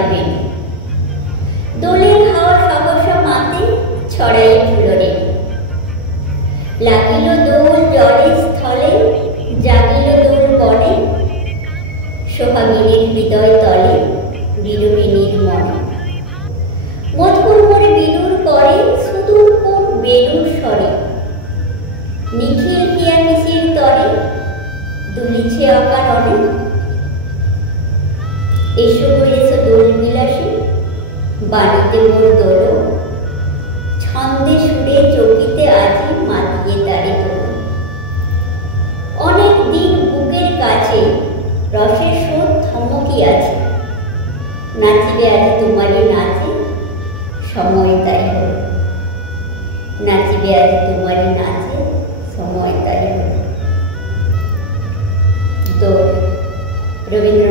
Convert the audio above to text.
বাড়িবেন। দোলের হাওয়া সহসা মাতে ছড়াই ফুলরে। লাগিল দোল জলের স্থলে, জাগিল দোল বনে, সোহাগিনীর হৃদয় তলে, বিনোদিনীর মনে। মধুর মোরে বিদুর করে, সুদূর কোন বেণুর স্বরে, নিখিল হিয়া মিশির তরে, দুলিছে অকারণে। এসো গো এসো দোল বিলাসী, বাড়িতে মোর দোল, ছন্দে সুরে চকিতে আজি মাতিয়ে তারে তোল। অনেক দিন বুকের কাছে রসের স্রোত থমকি আছে, নাচিবে আজি তোমারই নাচে, সময় তাই হল। নাচিবে আজি তোমারই নাচে, সময় তাই হল। দোল, রবীন্দ্রনাথ